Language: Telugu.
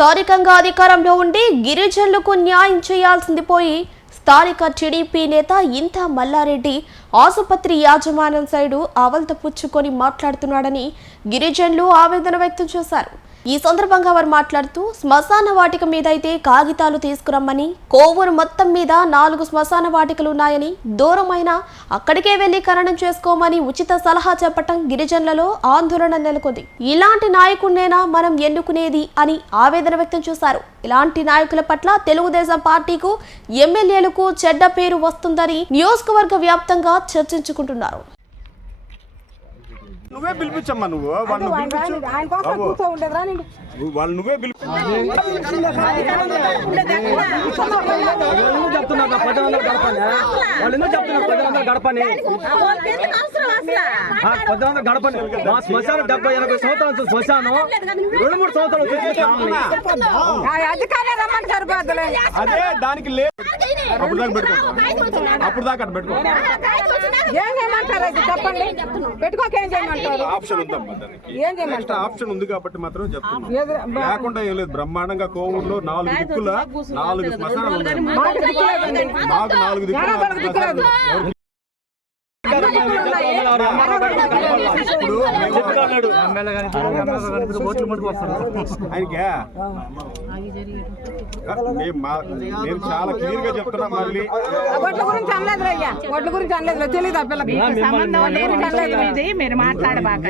స్థానికంగా అధికారంలో ఉండి గిరిజనులకు న్యాయం చేయాల్సింది పోయి స్థానిక టీడీపీ నేత ఇంత మల్లారెడ్డి ఆసుపత్రి యాజమాన్యం సైడు అవల్త పుచ్చుకొని మాట్లాడుతున్నాడని గిరిజనులు ఆవేదన వ్యక్తం చేశారు. ఈ సందర్భంగా వారు మాట్లాడుతూ శ్మశాన వాటిక మీద అయితే కాగితాలు తీసుకురమ్మని కోవూరు మొత్తం మీద నాలుగు శ్మశాన వాటికలు ఉన్నాయని దూరమైన అక్కడికే వెళ్ళి ఖననం చేసుకోమని ఉచిత సలహా చెప్పటం గిరిజనులలో ఆందోళన నెలకొంది. ఇలాంటి నాయకుడినేనా మనం ఎన్నుకునేది అని ఆవేదన వ్యక్తం చేశారు. ఇలాంటి నాయకుల పట్ల తెలుగుదేశం పార్టీకు ఎమ్మెల్యేలకు చెడ్డ పేరు వస్తుందని నియోజకవర్గ వ్యాప్తంగా చర్చించుకుంటున్నారు. నువ్వే పిలిపించమ్మా నువ్వు. వాళ్ళు పిలిపించు. వాళ్ళు నువ్వే పిలిపి చెప్తున్నారు? గడపని వాళ్ళు ఎందుకు చెప్తున్నారు? గడపని వందలు గడపని. మా శ్మశానం డెబ్బై ఎనభై సంవత్సరాల నుంచి శ్మశానం. రెండు మూడు సంవత్సరాలు అదే దానికి లేదు అప్పుడు దాకా పెట్టుకో. అప్పుడు దాకా అటు పెట్టుకో. ఏం చేయమంటారు అయితే? చెప్పండి. పెట్టుకోక ఏం చేయమంటారు? ఆప్షన్ ఉందమ్మా ఏం చేయమంటారు? ఆప్షన్ ఉంది కాబట్టి మాత్రం చెప్తున్నా. లేకుండా ఏం లేదు. బ్రహ్మాండంగా కోవూరులో నాలుగు దిక్కుల నాలుగు శ్మశానాలు ఉన్నాయి. మాకు నాలుగు దిక్కుల మేము చాలా క్లియర్గా చెప్తున్నాం మళ్ళీ ఒడ్ల గురించి అనలేదు అయ్యా ఒడ్ల గురించి అనలేదు తెలియదు ఆ పిల్లకి అనలేదు ఇది మీరు మాట్లాడబాక